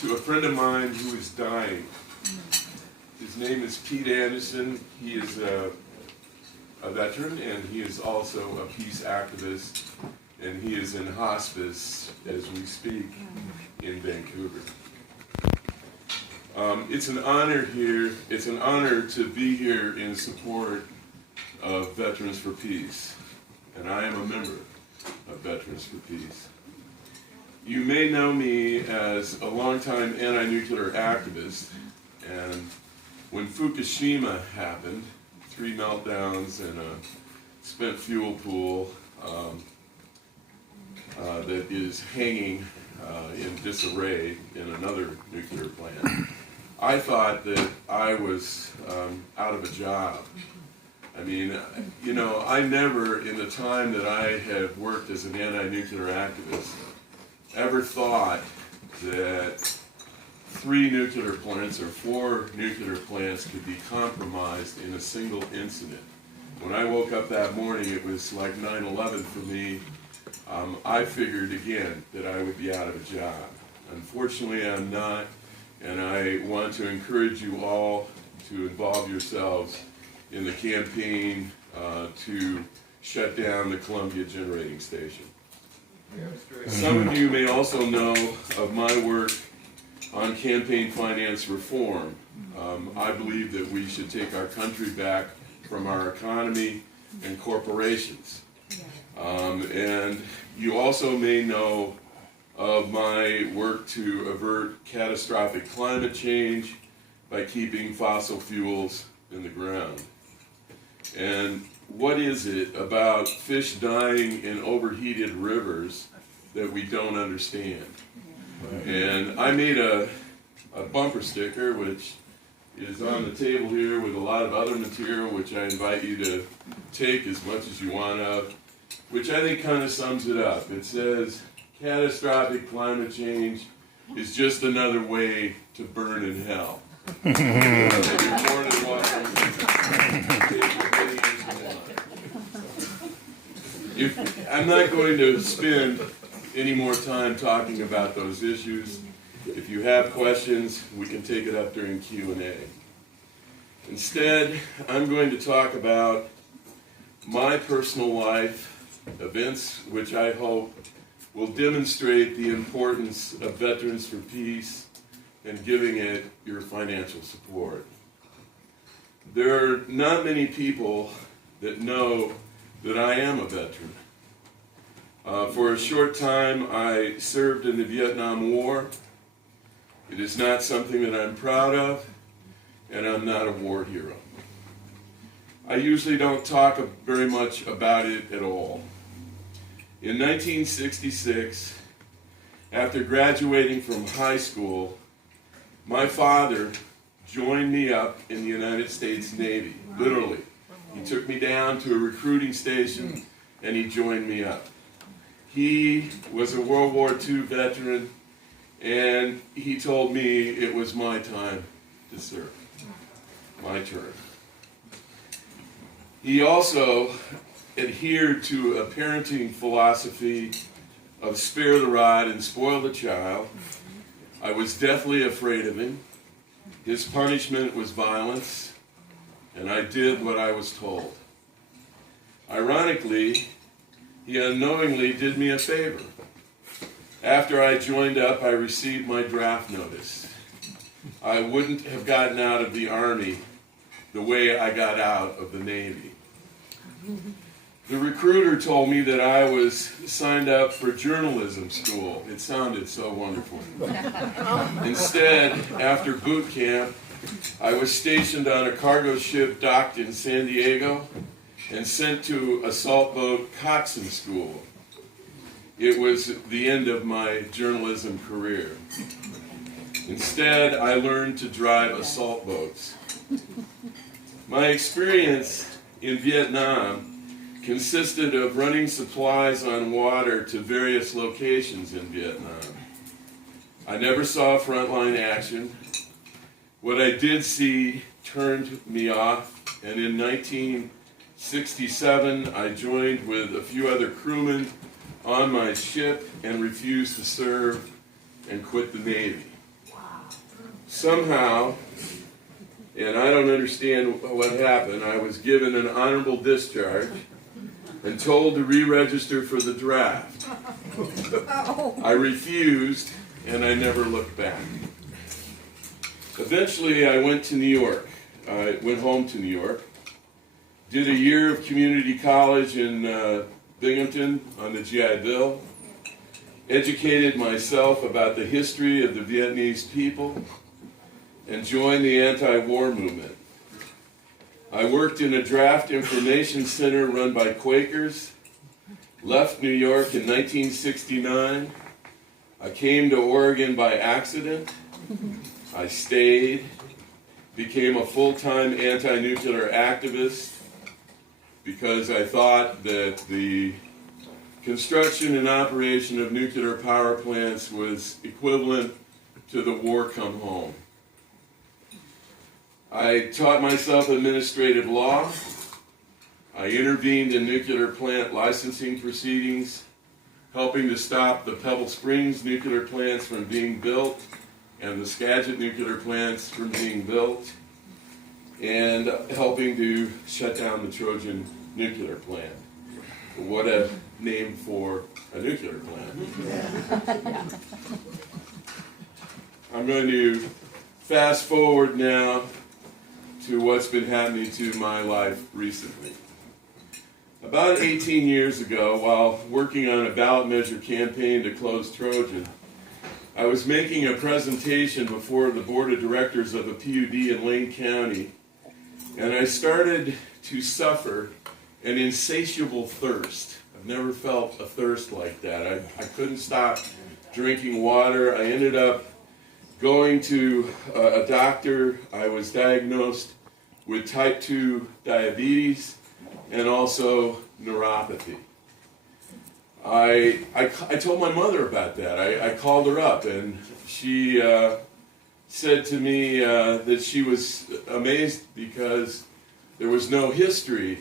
to a friend of mine who is dying. His name is Pete Anderson. He is a veteran, and he is also a peace activist, and he is in hospice as we speak in Vancouver. It's an honor here. It's an honor to be here in support of Veterans for Peace, and I am a member of Veterans for Peace. You may know me as a longtime anti-nuclear activist, and when Fukushima happened, 3 meltdowns and a spent fuel pool that is hanging in disarray in another nuclear plant, I thought that I was out of a job. I mean, you know, I never, in the time that I have worked as an anti-nuclear activist, ever thought that 3 nuclear plants or 4 nuclear plants could be compromised in a single incident. When I woke up that morning, it was like 9/11 for me. I figured again that I would be out of a job. Unfortunately, I'm not, and I want to encourage you all to involve yourselves in the campaign to shut down the Columbia generating station. Some of you may also know of my work on campaign finance reform. I believe that we should take our country back from our economy and corporations. And you also may know of my work to avert catastrophic climate change by keeping fossil fuels in the ground. And what is it about fish dying in overheated rivers that we don't understand? And I made a bumper sticker, which is on the table here with a lot of other material, which I invite you to take as much as you want of, which I think kind of sums it up. It says, catastrophic climate change is just another way to burn in hell. You're born in I'm not going to spend any more time talking about those issues. If you have questions, we can take it up during Q&A. Instead, I'm going to talk about my personal life, events which I hope will demonstrate the importance of Veterans for Peace and giving it your financial support. There are not many people that know that I am a veteran. For a short time, I served in the Vietnam War. It is not something that I'm proud of, and I'm not a war hero. I usually don't talk very much about it at all. In 1966, after graduating from high school, my father joined me up in the United States Navy, literally. He took me down to a recruiting station and he joined me up. He was a World War II veteran, and he told me it was my time to serve, my turn. He also adhered to a parenting philosophy of spare the rod and spoil the child. I was deathly afraid of him. His punishment was violence, and I did what I was told. Ironically, he unknowingly did me a favor. After I joined up, I received my draft notice. I wouldn't have gotten out of the Army the way I got out of the Navy. The recruiter told me that I was signed up for journalism school. It sounded so wonderful. Instead, after boot camp, I was stationed on a cargo ship docked in San Diego and sent to assault boat coxswain school. It was the end of my journalism career. Instead, I learned to drive assault boats. My experience in Vietnam consisted of running supplies on water to various locations in Vietnam. I never saw frontline action. What I did see turned me off, and in 1967, I joined with a few other crewmen on my ship and refused to serve and quit the Navy. somehow, and I don't understand what happened, I was given an honorable discharge and told to re-register for the draft. I refused, and I never looked back. Eventually, I went to New York. I went home to New York, did a year of community college in Binghamton on the GI Bill, educated myself about the history of the Vietnamese people, and joined the anti-war movement. I worked in a draft information center run by Quakers, left New York in 1969. I came to Oregon by accident. I stayed, became a full-time anti-nuclear activist because I thought that the construction and operation of nuclear power plants was equivalent to the war come home. I taught myself administrative law. I intervened in nuclear plant licensing proceedings, helping to stop the Pebble Springs nuclear plants from being built and the Skagit nuclear plants from being built, and helping to shut down the Trojan nuclear plant. What a name for a nuclear plant. I'm going to fast forward now to what's been happening to my life recently. About 18 years ago, while working on a ballot measure campaign to close Trojan, I was making a presentation before the board of directors of a PUD in Lane County, and I started to suffer an insatiable thirst. I've never felt a thirst like that. I couldn't stop drinking water. I ended up going to a doctor. I was diagnosed with type 2 diabetes and also neuropathy. I told my mother about that. I called her up, and she said to me that she was amazed because there was no history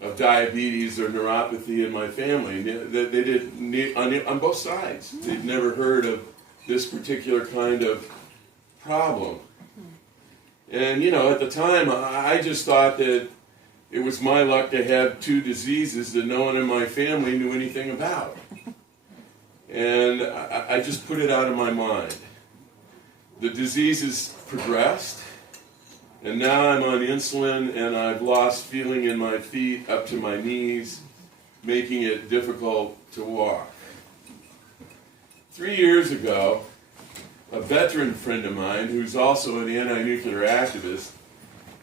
of diabetes or neuropathy in my family. They didn't, on both sides. They'd never heard of this particular kind of problem. And at the time, I just thought that it was my luck to have two diseases that no one in my family knew anything about. And I just put it out of my mind. The diseases progressed, and now I'm on insulin, and I've lost feeling in my feet up to my knees, making it difficult to walk. 3 years ago, a veteran friend of mine, who's also an anti-nuclear activist,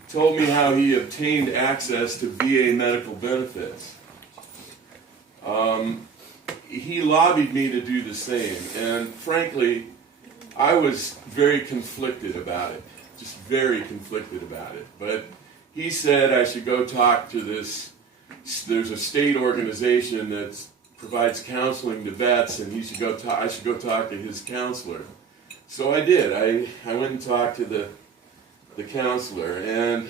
told me how he obtained access to VA medical benefits. He lobbied me to do the same, and frankly, I was very conflicted about it, just very conflicted about it. But he said I should go talk to there's a state organization that provides counseling to vets, and I should go talk to his counselor. So I did. I went and talked to the counselor, and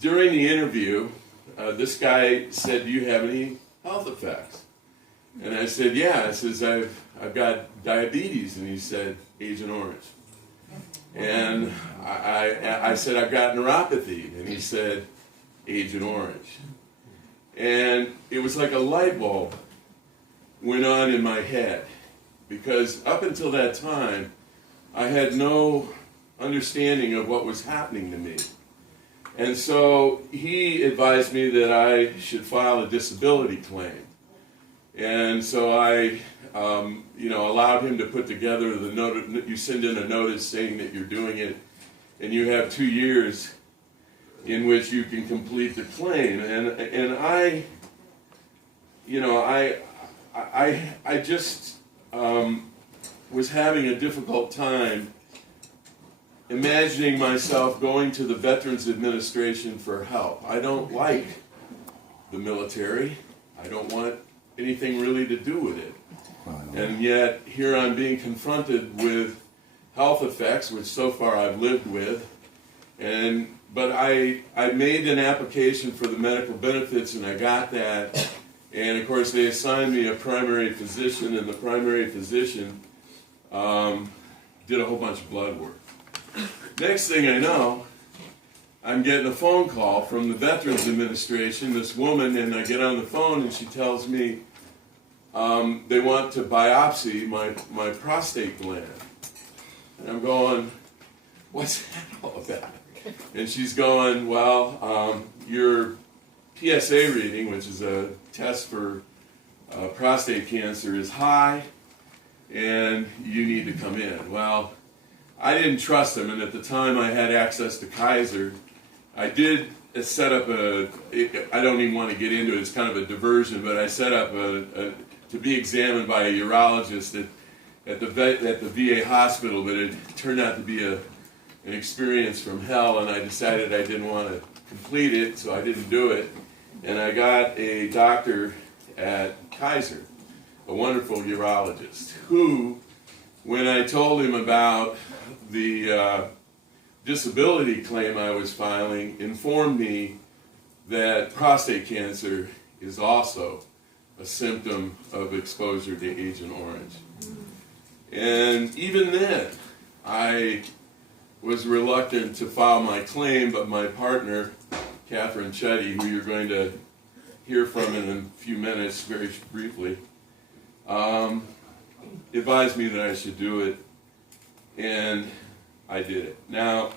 during the interview, this guy said, "Do you have any health effects?" And I said, "Yeah." I says, I've got diabetes," and he said, "Agent Orange." And I said, "I've got neuropathy," and he said, "Agent Orange." And it was like a light bulb went on in my head, because up until that time, I had no understanding of what was happening to me. And so he advised me that I should file a disability claim. And so I allowed him to put together the notice. You send in a notice saying that you're doing it, and you have 2 years in which you can complete the claim. And I just was having a difficult time imagining myself going to the Veterans Administration for help. I don't like the military. I don't want anything really to do with it. And yet, here I'm being confronted with health effects, which so far I've lived with. But I made an application for the medical benefits, and I got that. And of course, they assigned me a primary physician, and the primary physician did a whole bunch of blood work. Next thing I know, I'm getting a phone call from the Veterans Administration, this woman, and I get on the phone and she tells me they want to biopsy my prostate gland. And I'm going, what's that all about? And she's going, well, your PSA reading, which is a test for prostate cancer, is high, and you need to come in. Well, I didn't trust them, and at the time I had access to Kaiser. I did set up I don't even want to get into it, it's kind of a diversion, but I set up to be examined by a urologist at the VA hospital, but it turned out to be an experience from hell, and I decided I didn't want to complete it, so I didn't do it. And I got a doctor at Kaiser, a wonderful urologist, who, when I told him about the disability claim I was filing, informed me that prostate cancer is also a symptom of exposure to Agent Orange. And even then, I was reluctant to file my claim, but my partner, Catherine Chetty, who you're going to hear from in a few minutes, very briefly, advised me that I should do it, and I did it. Now,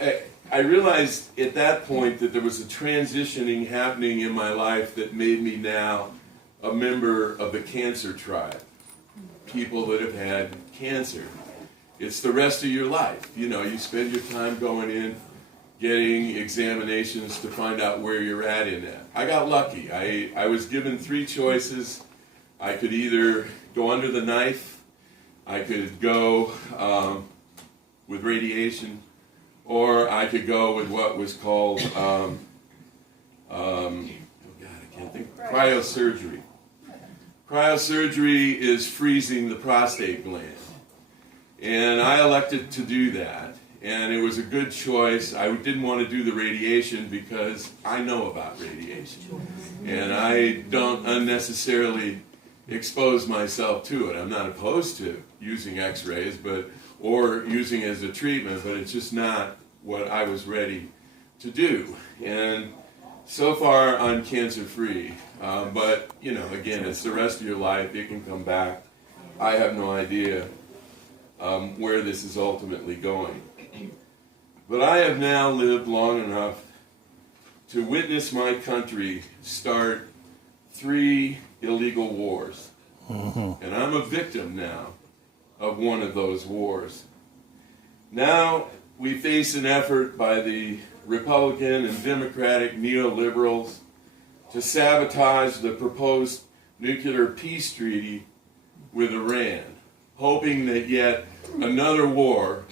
I realized at that point that there was a transitioning happening in my life that made me now a member of the cancer tribe, people that have had cancer. It's the rest of your life. You know, you spend your time going in, getting examinations to find out where you're at in that. I got lucky. I was given 3 choices. I could either go under the knife, I could go with radiation, or I could go with what was called, oh God, I can't think, cryosurgery. Cryosurgery is freezing the prostate gland. And I elected to do that, and it was a good choice. I didn't want to do the radiation because I know about radiation, and I don't unnecessarily expose myself to it. I'm not opposed to using x-rays, or using it as a treatment, but it's just not what I was ready to do. And so far, I'm cancer-free. But, you know, again, it's the rest of your life. It can come back. I have no idea where this is ultimately going. But I have now lived long enough to witness my country start 3 illegal wars. And I'm a victim now of one of those wars. Now we face an effort by the Republican and Democratic neoliberals to sabotage the proposed nuclear peace treaty with Iran, hoping that yet another war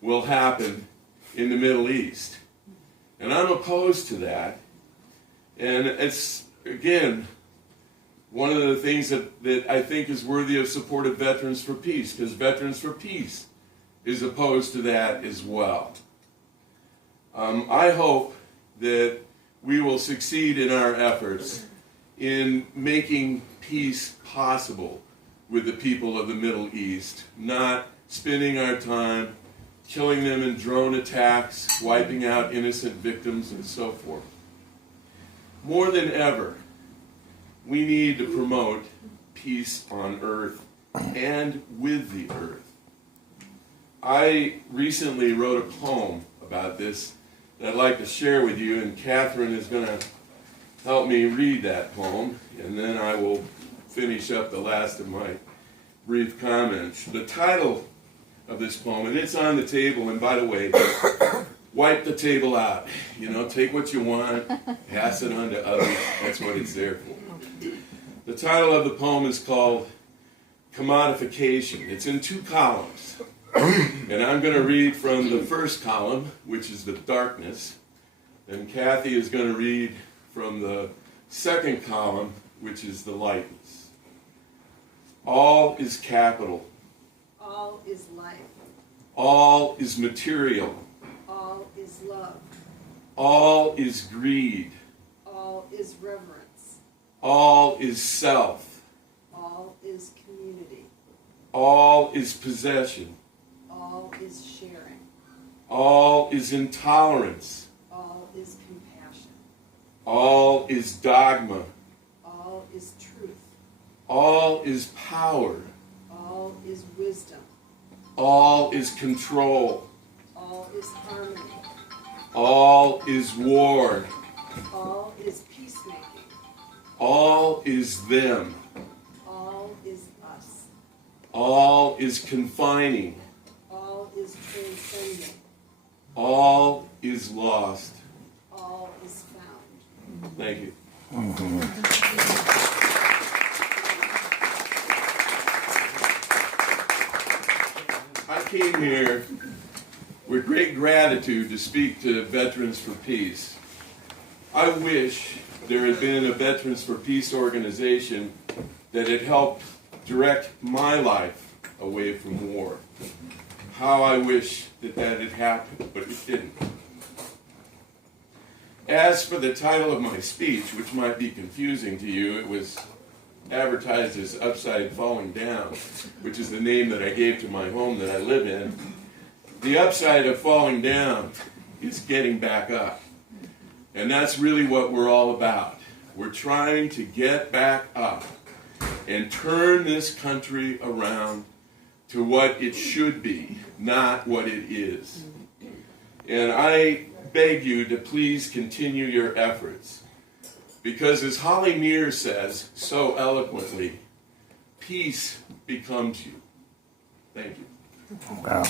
will happen in the Middle East. And I'm opposed to that. And it's, again, one of the things that I think is worthy of support of Veterans for Peace, because Veterans for Peace is opposed to that as well. I hope that we will succeed in our efforts in making peace possible with the people of the Middle East, not spending our time killing them in drone attacks, wiping out innocent victims, and so forth. More than ever, we need to promote peace on earth and with the earth. I recently wrote a poem about this that I'd like to share with you, and Catherine is going to help me read that poem, and then I will finish up the last of my brief comments. The title of this poem, and it's on the table, and by the way, wipe the table out. You know, take what you want, pass it on to others. That's what it's there for. The title of the poem is called Commodification. It's in 2 columns. And I'm going to read from the first column, which is the darkness. And Kathy is going to read from the second column, which is the lightness. All is capital. All is life. All is material. All is love. All is greed. All is reverence. All is self. All is community. All is possession. All is sharing. All is intolerance. All is compassion. All is dogma. All is truth. All is power. All is wisdom. All is control. All is harmony. All is war. All is peacemaking. All is them. All is us. All is confining. All is transcending. All is lost. All is found. Thank you. I came here with great gratitude to speak to Veterans for Peace. I wish there had been a Veterans for Peace organization that had helped direct my life away from war. How I wish that that had happened, but it didn't. As for the title of my speech, which might be confusing to you, it was advertised as Upside Falling Down, which is the name that I gave to my home that I live in. The upside of falling down is getting back up. And that's really what we're all about. We're trying to get back up and turn this country around to what it should be, not what it is. And I beg you to please continue your efforts. Because as Holly Mears says so eloquently, peace becomes you. Thank you. Wow.